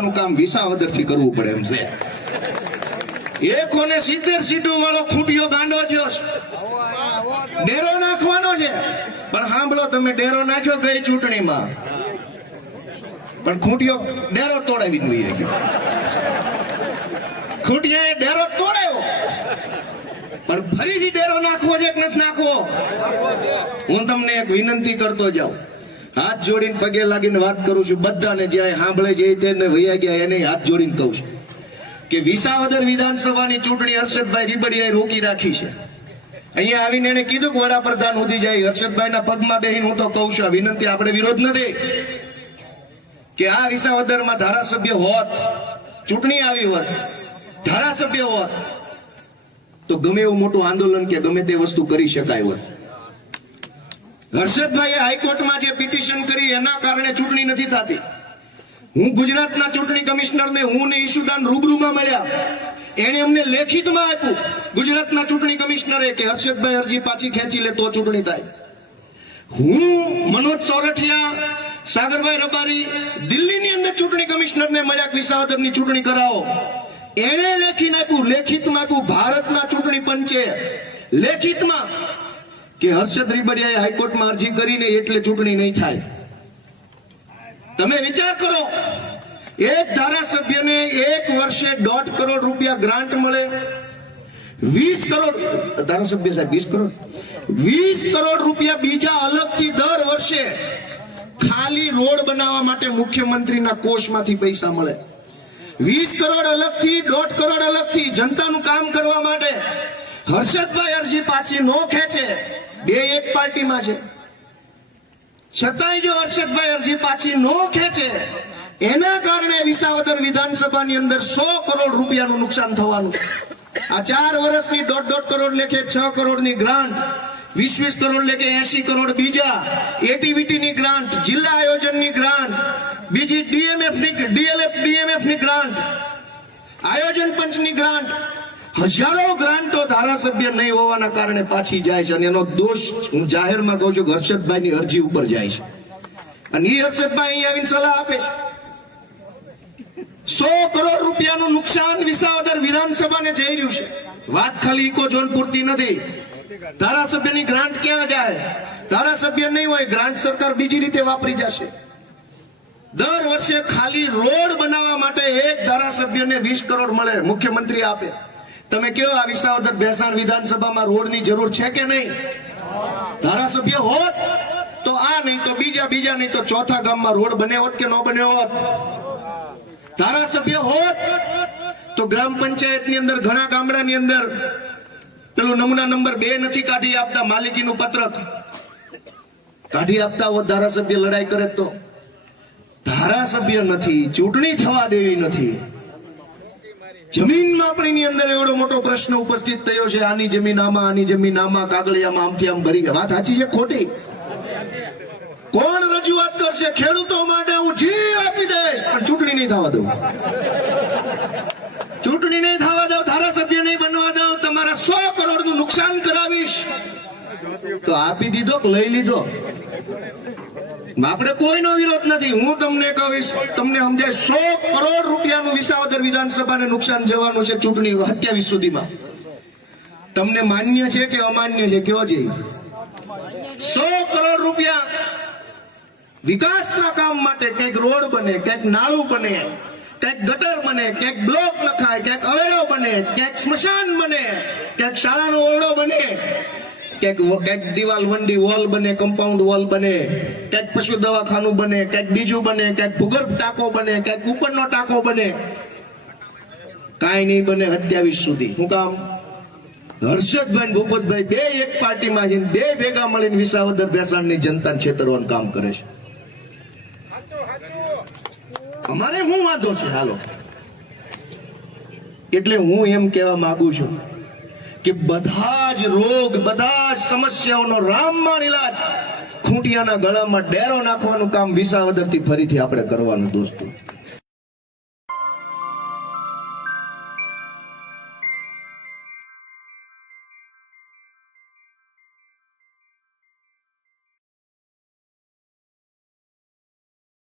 નાખવાનું કામ વિસાવદર થી કરવું પડે એમ છે. 170 સીટો વાળો ખૂંટિયો ગાંડો થયો છે, ડેરો નાખવાનો છે. પણ સાંભળો, તમે ડેરો નાખ્યો ગઈ ચૂંટણીમાં, પણ ખૂંટિયો ડેરો તોડાવી દઈએ ગયો. ખૂંટિયાએ ડેરો તોડાયો, પણ ફરીથી ડેરો નાખવો છે કે નથી નાખવો? હું તમને એક વિનંતી કરતો જાઉં, હાથ જોડીને પગે લાગીને વાત કરું છું બધાને, જ્યાં સાંભળે છે તેને વૈયા ગયા એને હાથ જોડીને કહું છું કે વિસાવદર વિધાનસભાની ચૂંટણી હર્ષદભાઈ રીબડિયાએ રોકી રાખી છે. અહીંયા આવીને એને કીધું કે વડાપ્રધાન સુધી જાય. હર્ષદભાઈના પગમાં બેહીને હું તો કહું છું, આ વિનંતી આપણે વિરોધ નથી, કે આ વિસાવદરમાં ધારાસભ્ય હોત, ચૂંટણી આવી હોત, ધારાસભ્ય હોત, તો ગમે એવું મોટું આંદોલન કે ગમે તે વસ્તુ કરી શકાય હોત. હર્ષદભાઈએ હાઈકોર્ટમાં જે પિટિશન કરી એના કારણે ચૂંટણી નથી થતી. હું ગુજરાતના ચૂંટણી કમિશનરને હું ને ઈશુદાન રૂબરૂમાં મળ્યા, એને અમને લેખિતમાં આપ્યું ગુજરાતના ચૂંટણી કમિશનરે કે હર્ષદભાઈ અરજી પાછી ખેંચી લે તો ચૂંટણી થાય. હું મનોજ સોરઠિયા, સાગરભાઈ રબારી દિલ્હીની અંદર ચૂંટણી કમિશનરને મળ્યા, વિસાવદરની ચૂંટણી કરાવો. એને લેખીને આપ્યું, લેખિતમાં આપ્યું ભારતના ચૂંટણી પંચે લેખિતમાં કે હર્ષદ રીબડિયાએ હાઈકોર્ટમાં અરજી કરીને એટલે ચૂંટણી નહીં થાય. તમે વિચાર કરો, એક ધારાસભ્યને 1 વર્ષે 1.5 કરોડ રૂપિયા ગ્રાન્ટ મળે, 20 કરોડ ધારાસભ્ય સાહેબ 20 કરોડ રૂપિયા બીજા અલગથી દર વર્ષે ખાલી રોડ બનાવવા માટે મુખ્યમંત્રીના કોષમાંથી પૈસા મળે. 20 કરોડ અલગથી, 1.5 કરોડ અલગથી જનતાનું કામ કરવા માટે. હર્ષદભાઈ અરજી પાછી નો ખેંચે, બે એક પાર્ટીમાં છે, છતાંય જો હર્ષદભાઈ અરજી પાછી નો ખેંચે, એના કારણે વિસાવદર વિધાનસભાની અંદર 100 કરોડ રૂપિયાનું નુકસાન થવાનું છે. આ 4 વર્ષની 1.5 કરોડ લેખે 6 કરોડની ગ્રાન્ટ, 20 કરોડ લેખે 80 કરોડ બીજા એટીવીટીની ગ્રાન્ટ, જિલ્લા આયોજનની ગ્રાન્ટ, બીજી ડીએમએફની ગ્રાન્ટ, આયોજન પંચની ગ્રાન્ટ, હજારો ગ્રાન્ટો ધારાસભ્ય નહીં હોવાના કારણે પાછી જાય છે. અને એનો દોષ હું જાહેરમાં કહું છું કે હર્ષદભાઈની અરજી ઉપર જાય છે. અને એ હર્ષદભાઈ અહીં આવીને સલાહ આપે છે. 100 કરોડ રૂપિયાનું નુકસાન વિસાવદર વિધાનસભાને જઈ રહ્યું છે. વાત ખાલી ઇકો ઝોન પૂરતી નથી. ધારાસભ્યની ગ્રાન્ટ ક્યાં જાય? ધારાસભ્ય નહીં હોય, ગ્રાન્ટ સરકાર બીજી રીતે વાપરી જશે. દર વર્ષે ખાલી રોડ બનાવવા માટે એક ધારાસભ્યને 20 કરોડ મળે, મુખ્યમંત્રી આપે. તમે કહો આ વિસાવદર ભેસાણ વિધાનસભામાં રોડની જરૂર છે કે નહીં? ધારાસભ્ય હોત તો આ નહીં તો બીજા નહીં તો ચોથા ગામમાં રોડ બને હોત કે ન બને હોત? ધારાસભ્ય હોત તો ગ્રામ પંચાયતની અંદર ઘણા ગામડાની અંદર પેલું નમૂના નંબર 2 નથી કાઢી આપતા, માલિકીનું પત્રક કાઢી આપતા હોત. ધારાસભ્ય લડાઈ કરે તો ધારાસભ્ય નથી, ચૂંટણી થવા દેવી નથી. જમીન માપણીની અંદર એવડો મોટો પ્રશ્ન ઉપસ્થિત થયો છે, આની જમીન આમાં, આની જમીન આમાં, કાગળિયામાં આમથી આમ ભરી. વાત સાચી છે ખોટી? કોણ રજૂઆત કરશે? ખેડૂતો માટે હું જી આપી દઈશ, પણ ચૂંટણી નહીં થવા દઉં. ચૂંટણી નહીં થવા દઉં, ધારાસભ્ય નહીં બનવા દઉં, તમારા 100 કરોડનું નુકસાન કરાવીશ. તો આપી દીધો કે લઈ લીધો, આપણે કોઈનો વિરોધ નથી. હું તમને કહીશ, તમને સમજાય, 100 કરોડ રૂપિયાનું વિસાવદર વિધાનસભાને નુકસાન જવાનું છે ચૂંટણી 27 સુધીમાં. તમને માન્ય છે કે અમાન્ય છે? કયો છે? 100 કરોડ રૂપિયા વિકાસના કામ માટે, ક્યાંક રોડ બને, ક્યાંક નાળું બને, ક્યાંક ગટર બને, ક્યાંક બ્લોક નખાય, ક્યાંક અવેડો બને, ક્યાંક સ્મશાન બને, ક્યાંક શાળાનો ઓરડો બને, ક્યાંક દિવાલ વંડી વોલ બને, કમ્પાઉન્ડ વોલ બને, ક્યાંક પશુ દવાખાનું બને, ક્યાંક બીજું બને, ક્યાંક ભૂગર્ભ ટાંકો બને, ક્યાંક ઉપરનો ટાંકો બને. કાંઈ નહીં બને 27 સુધી. શું કામ? હર્ષદભાઈ ભૂપતભાઈ બે એક પાર્ટીમાં છે, બે ભેગા મળીને વિસાવદર ભેસાણની જનતાને છેતરવાનું કામ કરે છે. અમારે શું વાંધો છે? હાલો, એટલે હું એમ કહેવા માંગુ છું કે બધા જ રોગ, બધા જ સમસ્યાઓનો રામબાણ ઇલાજ ખૂંટિયાના ગળામાં ડેરો નાખવાનું કામ વિસાવદરથી ફરીથી આપણે કરવાનું દોસ્તો.